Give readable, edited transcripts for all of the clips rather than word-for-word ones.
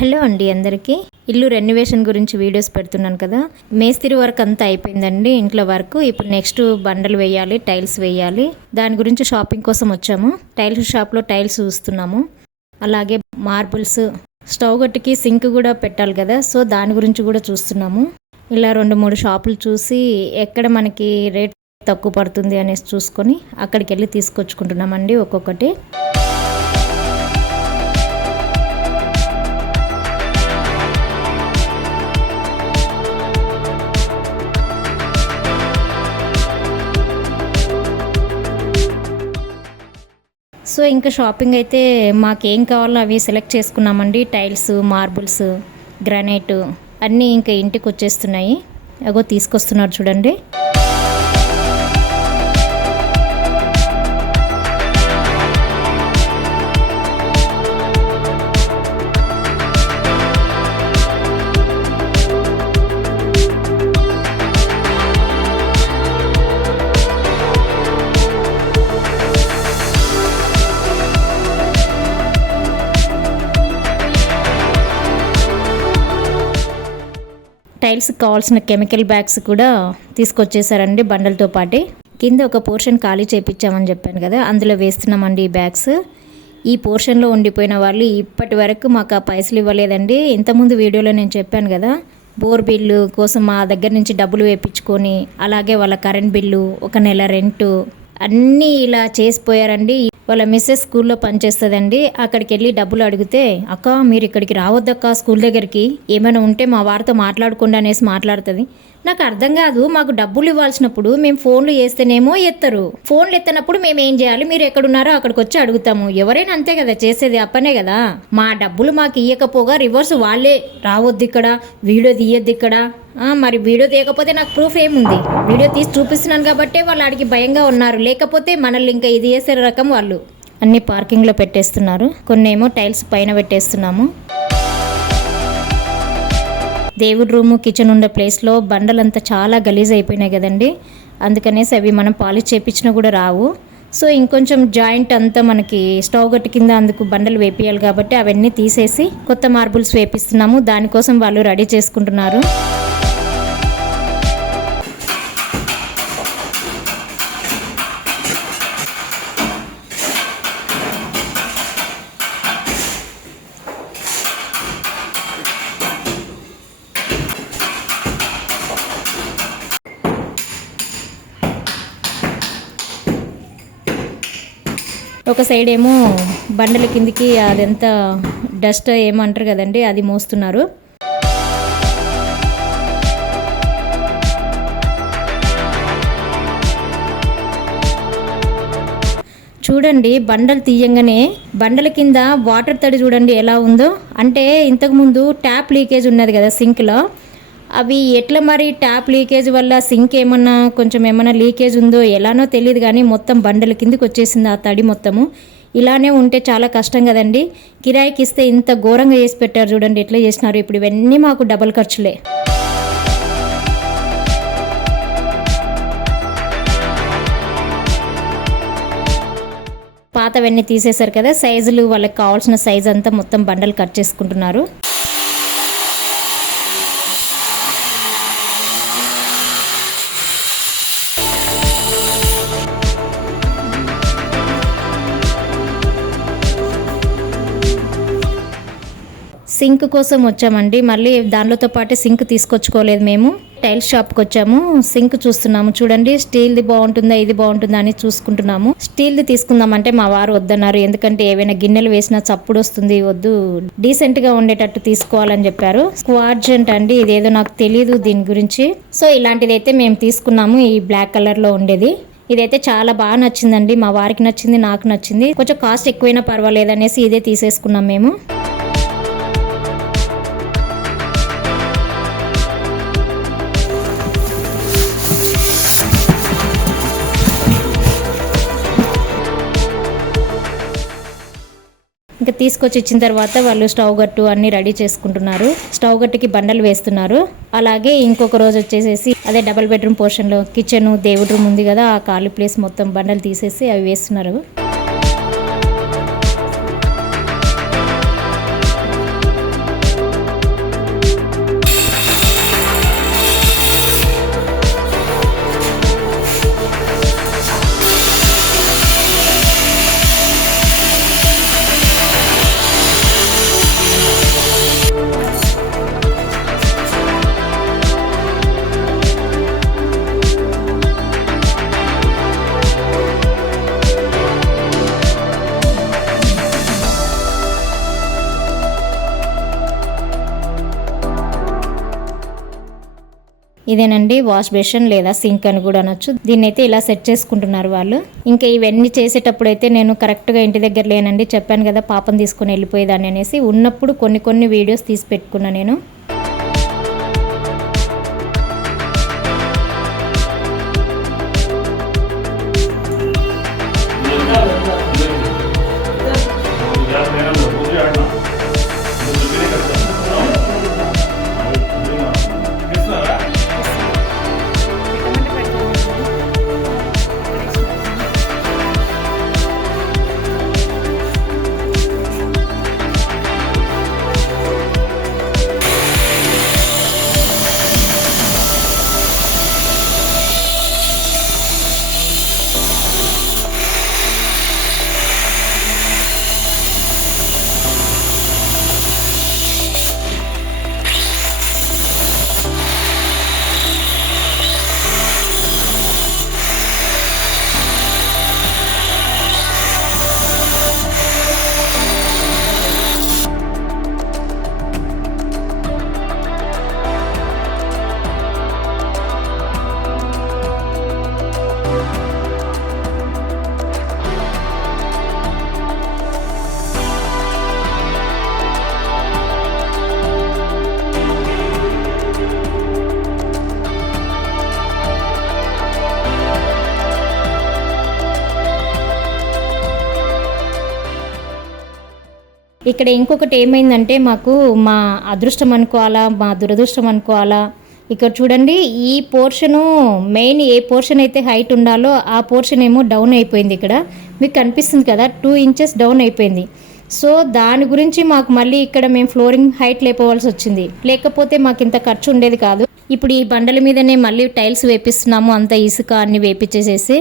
Hello అండి అందరికీ. ఇల్లు రెనోవేషన్ గురించి వీడియోస్ పెడుతున్నాను కదా. మేస్త్రి వర్క్ అంతా అయిపోయిందండి, ఇంట్లో వర్క్. ఇప్పుడు నెక్స్ట్ బండలు వేయాలి, టైల్స్ వేయాలి. దాని గురించి షాపింగ్ కోసం వచ్చాము. టైల్స్ షాప్లో టైల్స్ చూస్తున్నాము. అలాగే మార్బుల్స్, స్టవ్ గట్టుకి సింక్ కూడా పెట్టాలి కదా, సో దాని గురించి కూడా చూస్తున్నాము. ఇలా 2-3 షాపులు చూసి ఎక్కడ మనకి రేట్ తక్కువ పడుతుంది అనేసి చూసుకొని అక్కడికి వెళ్ళి తీసుకొచ్చుకుంటున్నామండి ఒక్కొక్కటి. సో ఇంకా షాపింగ్ అయితే మాకేం కావాలో అవి సెలెక్ట్ చేసుకున్నామండి. టైల్స్, మార్బుల్స్, గ్రానైట్ అన్నీ ఇంకా ఇంటికి వచ్చేస్తున్నాయి. అగో తీసుకొస్తున్నారు చూడండి. టైల్స్కి కావాల్సిన కెమికల్ బ్యాగ్స్ కూడా తీసుకొచ్చేసారండి బండలతో పాటు. కింద ఒక పోర్షన్ ఖాళీ చేయించామని చెప్పాను కదా, అందులో వేస్తున్నామండి ఈ బ్యాగ్స్. ఈ పోర్షన్లో ఉండిపోయిన వాళ్ళు ఇప్పటి వరకు మాకు ఆ పైసలు ఇవ్వలేదండి. ఇంతకుముందు వీడియోలో నేను చెప్పాను కదా, బోర్ బిల్లు కోసం మా దగ్గర నుంచి డబ్బులు వేయించుకొని, అలాగే వాళ్ళ కరెంట్ బిల్లు, 1 నెల రెంటు అన్నీ ఇలా చేసిపోయారండి. వాళ్ళ మిస్సెస్ స్కూల్లో పనిచేస్తుందండి. అక్కడికి వెళ్ళి డబ్బులు అడిగితే, అక్క మీరు ఇక్కడికి రావద్దక్క, స్కూల్ దగ్గరికి ఏమైనా ఉంటే మా వారితో మాట్లాడకుండా అనేసి మాట్లాడుతుంది. నాకు అర్థం కాదు, మాకు డబ్బులు ఇవ్వాల్సినప్పుడు మేము ఫోన్లు చేస్తేనేమో ఎత్తరు, ఫోన్లు ఎత్తనప్పుడు మేము ఏం చేయాలి? మీరు ఎక్కడున్నారో అక్కడికి వచ్చి అడుగుతాము. ఎవరైనా అంతే కదా చేసేది, అప్పనే కదా. మా డబ్బులు మాకు ఇవ్వకపోగా రివర్స్ వాళ్ళే రావద్దు ఇక్కడ, వీడియో తీయొద్దు ఇక్కడ. మరి వీడియో తీయకపోతే నాకు ప్రూఫ్ ఏముంది? వీడియో తీసి చూపిస్తున్నాను కాబట్టి వాళ్ళు ఆడికి భయంగా ఉన్నారు, లేకపోతే మనల్ని ఇంకా ఇది చేసే రకం వాళ్ళు. అన్ని పార్కింగ్లో పెట్టేస్తున్నారు, కొన్ని ఏమో టైల్స్ పైన పెట్టేస్తున్నాము. దేవుడి రూము, కిచెన్ ఉండే ప్లేస్లో బండలంతా చాలా గలీజ్ అయిపోయినాయి కదండి. అందుకనేసి అవి మనం పాలిష్ చేయించినా కూడా రావు. సో ఇంకొంచెం జాయింట్ అంతా మనకి స్టవ్ గట్టు కింద అందుకు బండలు వేపియాలి కాబట్టి అవన్నీ తీసేసి కొత్త మార్బుల్స్ వేపిస్తున్నాము. దానికోసం వాళ్ళు రెడీ చేసుకుంటున్నారు. ఒక సైడ్ ఏమో బండల కిందికి అదంతా డస్ట్ ఏమంటారు కదండి, అది మోస్తున్నారు. చూడండి బండలు తీయంగానే బండల కింద వాటర్ తడి చూడండి ఎలా ఉందో. అంటే ఇంతకుముందు ట్యాప్ లీకేజ్ ఉన్నది కదా సింక్లో, అవి ఎట్లా మరి ట్యాప్ లీకేజ్ వల్ల సింక్ ఏమన్నా కొంచెం ఏమన్నా లీకేజ్ ఉందో ఎలానో తెలియదు, కానీ మొత్తం బండల కిందికి వచ్చేసింది ఆ తడి మొత్తము. ఇలానే ఉంటే చాలా కష్టం కదండి. కిరాయికి ఇస్తే ఇంత ఘోరంగా చేసి పెట్టారు చూడండి ఎట్లా చేసినారు. ఇప్పుడు ఇవన్నీ మాకు డబల్ ఖర్చులే. పాతవన్నీ తీసేశారు కదా, సైజులు వాళ్ళకి కావాల్సిన సైజు అంతా మొత్తం బండలు కట్ చేసుకుంటున్నారు. సింక్ కోసం వచ్చామండి, మళ్ళీ దానితో పాటు సింక్ తీసుకొచ్చుకోలేదు మేము. టైల్స్ షాప్కి వచ్చాము, సింక్ చూస్తున్నాము. చూడండి స్టీల్ది బాగుంటుందా ఇది బాగుంటుందా అని చూసుకుంటున్నాము. స్టీల్ది తీసుకుందామంటే మా వారు వద్దన్నారు, ఎందుకంటే ఏవైనా గిన్నెలు వేసినా చప్పుడు వస్తుంది, వద్దు డీసెంట్గా ఉండేటట్టు తీసుకోవాలని చెప్పారు. స్క్వాడ్జెంట్ అండి, ఇదేదో నాకు తెలియదు దీని గురించి. సో ఇలాంటిది అయితే మేము తీసుకున్నాము, ఈ బ్లాక్ కలర్లో ఉండేది. ఇదైతే చాలా బాగా నచ్చిందండి, మా వారికి నచ్చింది, నాకు నచ్చింది. కొంచెం కాస్ట్ ఎక్కువైనా పర్వాలేదు అనేసి ఇదే తీసేసుకున్నాం మేము. ఇంకా తీసుకొచ్చి ఇచ్చిన తర్వాత వాళ్ళు స్టవ్ గట్టు అన్నీ రెడీ చేసుకుంటున్నారు. స్టవ్ గట్టుకి బండలు వేస్తున్నారు. అలాగే ఇంకొక రోజు వచ్చేసేసి అదే డబుల్ బెడ్రూమ్ పోర్షన్లో కిచెన్, దేవుడి రూమ్ ఉంది కదా, ఆ ఖాళీ ప్లేస్ మొత్తం బండలు తీసేసి అవి వేస్తున్నారు. ఇదేనండి వాష్ బేసిన్ లేదా సింక్ అని కూడా అనొచ్చు. దీన్ని అయితే ఇలా సెట్ చేసుకుంటున్నారు వాళ్ళు. ఇంకా ఇవన్నీ చేసేటప్పుడు అయితే నేను కరెక్ట్గా ఇంటి దగ్గర లేనండి, చెప్పాను కదా పాపను తీసుకుని వెళ్ళిపోయేదాన్ని అనేసి. ఉన్నప్పుడు కొన్ని వీడియోస్ తీసి పెట్టుకున్నా నేను. ఇక్కడ ఇంకొకటి ఏమైందంటే మాకు మా అదృష్టం అనుకోవాలా మా దురదృష్టం అనుకోవాలా, ఇక్కడ చూడండి ఈ పోర్షను మెయిన్ ఏ పోర్షన్ అయితే హైట్ ఉండాలో ఆ పోర్షన్ ఏమో డౌన్ అయిపోయింది. ఇక్కడ మీకు కనిపిస్తుంది కదా 2 ఇంచెస్ డౌన్ అయిపోయింది. సో దాని గురించి మాకు మళ్ళీ ఇక్కడ మేము ఫ్లోరింగ్ హైట్ లేపవలసి వచ్చింది, లేకపోతే మాకు ఇంత ఖర్చు ఉండేది కాదు. ఇప్పుడు ఈ బండల మీదనే మళ్ళీ టైల్స్ వేపిస్తున్నాము, అంత ఇసుక అన్ని వేపించేసేసి.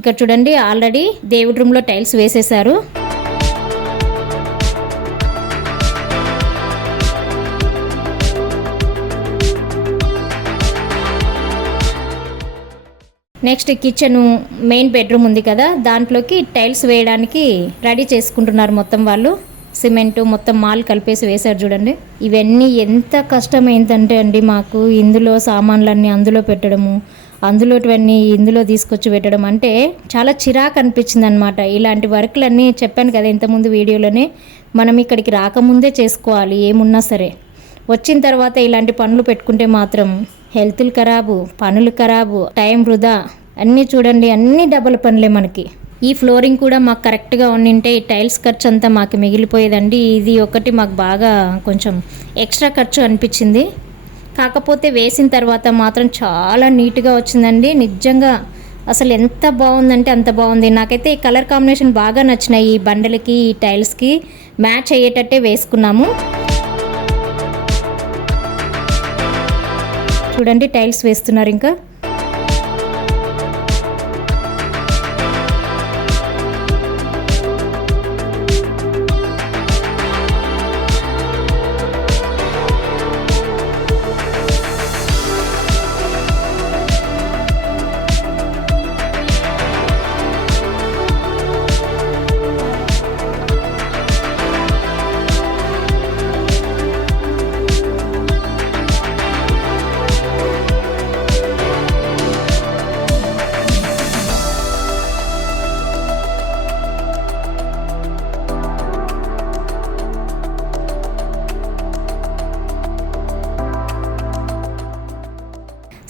ఇక్కడ చూడండి ఆల్రెడీ దేవుడి రూమ్లో టైల్స్ వేసేసారు. నెక్స్ట్ కిచెను మెయిన్ బెడ్రూమ్ ఉంది కదా, దాంట్లోకి టైల్స్ వేయడానికి రెడీ చేసుకుంటున్నారు మొత్తం వాళ్ళు. సిమెంటు మొత్తం మాల్ కలిపేసి వేశారు చూడండి. ఇవన్నీ ఎంత కష్టమైందంటే అండి మాకు ఇందులో సామాన్లన్నీ అందులో పెట్టడము, అందులోటివన్నీ ఇందులో తీసుకొచ్చి పెట్టడం అంటే చాలా చిరాకు అనిపించింది అనమాట. ఇలాంటి వర్క్లన్నీ చెప్పాను కదా ఇంతకుముందు వీడియోలోనే, మనం ఇక్కడికి రాకముందే చేసుకోవాలి ఏమున్నా సరే. వచ్చిన తర్వాత ఇలాంటి పనులు పెట్టుకుంటే మాత్రం హెల్త్లు ఖరాబు, పనులు ఖరాబు, టైం వృధా, అన్నీ చూడండి అన్నీ డబల్ పనులే మనకి. ఈ ఫ్లోరింగ్ కూడా మాకు కరెక్ట్గా ఉండింటే ఈ టైల్స్ ఖర్చు అంతా మాకు మిగిలిపోయేదండి. ఇది ఒకటి మాకు బాగా కొంచెం ఎక్స్ట్రా ఖర్చు అనిపించింది. కాకపోతే వేసిన తర్వాత మాత్రం చాలా నీట్గా వచ్చిందండి. నిజంగా అసలు ఎంత బాగుందంటే అంత బాగుంది. నాకైతే ఈ కలర్ కాంబినేషన్ బాగా నచ్చినాయి. ఈ బండలకి ఈ టైల్స్కి మ్యాచ్ అయ్యేటట్టే వేసుకున్నాము. చూడండి టైల్స్ వేస్తున్నారు ఇంకా.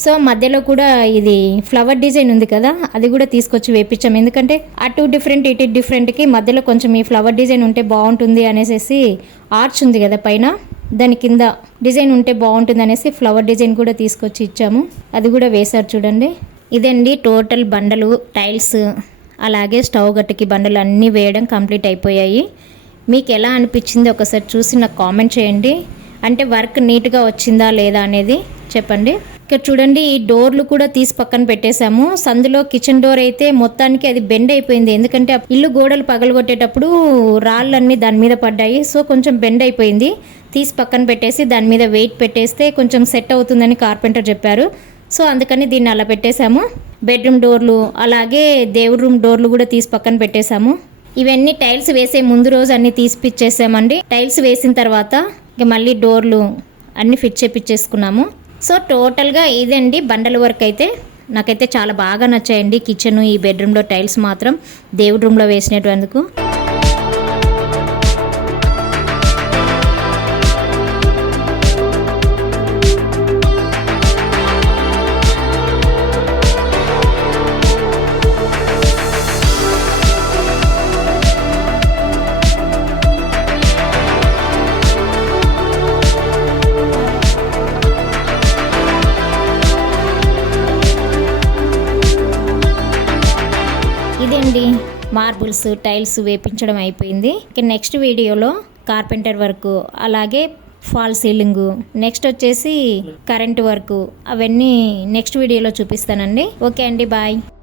సో మధ్యలో కూడా ఇది ఫ్లవర్ డిజైన్ ఉంది కదా, అది కూడా తీసుకొచ్చి వేపించాం. ఎందుకంటే అటు డిఫరెంట్ ఇటు డిఫరెంట్కి మధ్యలో కొంచెం ఈ ఫ్లవర్ డిజైన్ ఉంటే బాగుంటుంది అనేసి, ఆర్చ్ ఉంది కదా పైన, దాని కింద డిజైన్ ఉంటే బాగుంటుంది అనేసి ఫ్లవర్ డిజైన్ కూడా తీసుకొచ్చి ఇచ్చాము. అది కూడా వేశారు చూడండి. ఇదండి టోటల్ బండలు, టైల్స్, అలాగే స్టవ్ గట్టుకి బండలు అన్నీ వేయడం కంప్లీట్ అయిపోయాయి. మీకు ఎలా అనిపించింది ఒకసారి చూసి నాకు కామెంట్ చేయండి. అంటే వర్క్ నీట్గా వచ్చిందా లేదా అనేది చెప్పండి. ఇక్కడ చూడండి ఈ డోర్లు కూడా తీసి పక్కన పెట్టేశాము. సందులో కిచెన్ డోర్ అయితే మొత్తానికి అది బెండ్ అయిపోయింది. ఎందుకంటే ఇల్లు గోడలు పగలగొట్టేటప్పుడు రాళ్ళన్నీ దాని మీద పడ్డాయి. సో కొంచెం బెండ్ అయిపోయింది. తీసి పక్కన పెట్టేసి దాని మీద వెయిట్ పెట్టేస్తే కొంచెం సెట్ అవుతుందని కార్పెంటర్ చెప్పారు. సో అందుకని దీన్ని అలా పెట్టేశాము. బెడ్రూమ్ డోర్లు అలాగే దేవుడి రూమ్ డోర్లు కూడా తీసి పక్కన పెట్టేశాము. ఇవన్నీ టైల్స్ వేసే ముందు రోజు అన్ని తీసిపిచ్చేసామండి. టైల్స్ వేసిన తర్వాత ఇక మళ్ళీ డోర్లు అన్ని ఫిట్ చేపించేసుకున్నాము. సో టోటల్గా ఇదండి బండల వర్క్ అయితే. నాకైతే చాలా బాగా నచ్చాయండి. కిచెన్, ఈ బెడ్రూమ్లో టైల్స్ మాత్రం దేవుడి రూమ్లో వేసినటువంటి. ఇదండి మార్బుల్స్, టైల్స్ వేపించడం అయిపోయింది. ఇక నెక్స్ట్ వీడియోలో కార్పెంటర్ వర్క్, అలాగే ఫాల్ సీలింగ్, నెక్స్ట్ వచ్చేసి కరెంట్ వర్క్, అవన్నీ నెక్స్ట్ వీడియోలో చూపిస్తానండి. ఓకే అండి, బాయ్.